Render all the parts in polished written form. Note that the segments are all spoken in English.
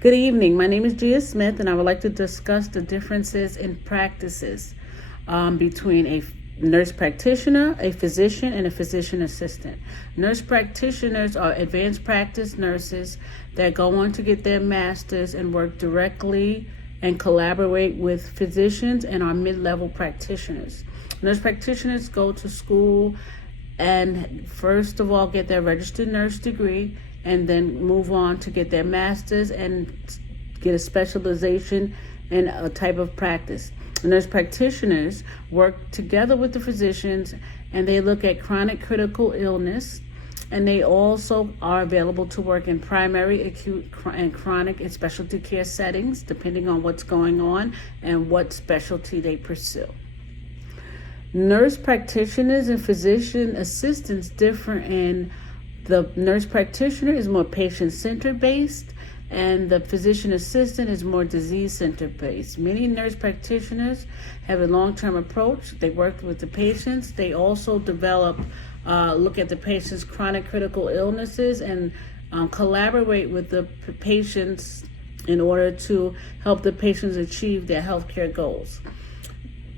Good evening. My name is Gia Smith, and I would like to discuss the differences in practices between a nurse practitioner, a physician, and a physician assistant. Nurse practitioners are advanced practice nurses that go on to get their master's and work directly and collaborate with physicians and are mid-level practitioners. Nurse practitioners go to school and first of all get their registered nurse degree and then move on to get their master's and get a specialization in a type of practice. Nurse practitioners work together with the physicians and they look at chronic critical illness, and they also are available to work in primary, acute, and chronic and specialty care settings depending on what's going on and what specialty they pursue. Nurse practitioners and physician assistants differ in the nurse practitioner is more patient-centered based, and the physician assistant is more disease-centered based. Many nurse practitioners have a long-term approach. They work with the patients. They also look at the patient's chronic critical illnesses and collaborate with the patients in order to help the patients achieve their healthcare goals.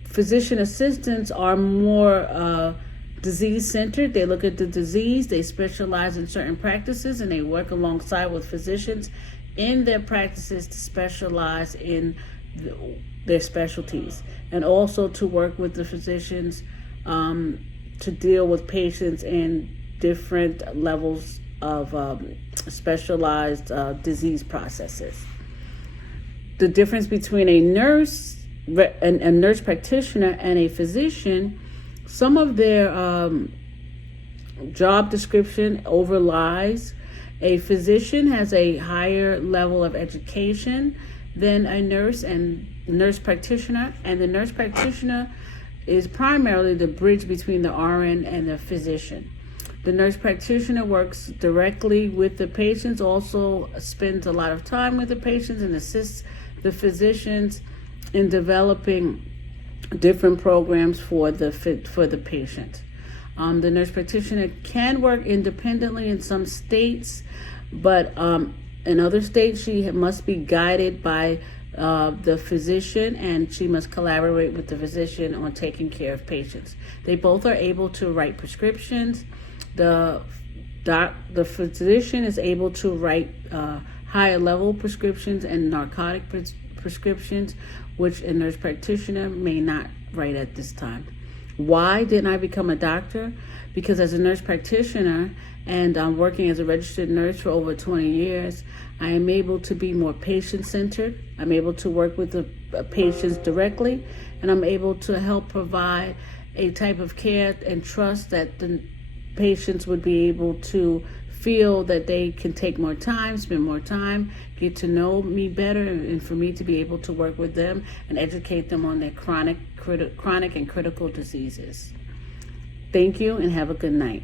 Physician assistants are more disease-centered. They look at the disease, they specialize in certain practices, and they work alongside with physicians in their practices to specialize in their specialties, and also to work with the physicians to deal with patients in different levels of specialized disease processes. The difference between a nurse practitioner and a physician, some of their job description overlies. A physician has a higher level of education than a nurse practitioner, and the nurse practitioner is primarily the bridge between the RN and the physician. The nurse practitioner works directly with the patients, also spends a lot of time with the patients, and assists the physicians in developing different programs for the patient. The nurse practitioner can work independently in some states, but in other states she must be guided by the physician, and she must collaborate with the physician on taking care of patients. They both are able to write prescriptions. The physician is able to write higher level prescriptions and narcotic prescriptions, which a nurse practitioner may not write at this time. Why didn't I become a doctor? Because as a nurse practitioner and I'm working as a registered nurse for over 20 years, I am able to be more patient-centered. I'm able to work with the patients directly, and I'm able to help provide a type of care and trust that the patients would be able to feel that they can take more time, spend more time, get to know me better, and for me to be able to work with them and educate them on their chronic and critical diseases. Thank you, and have a good night.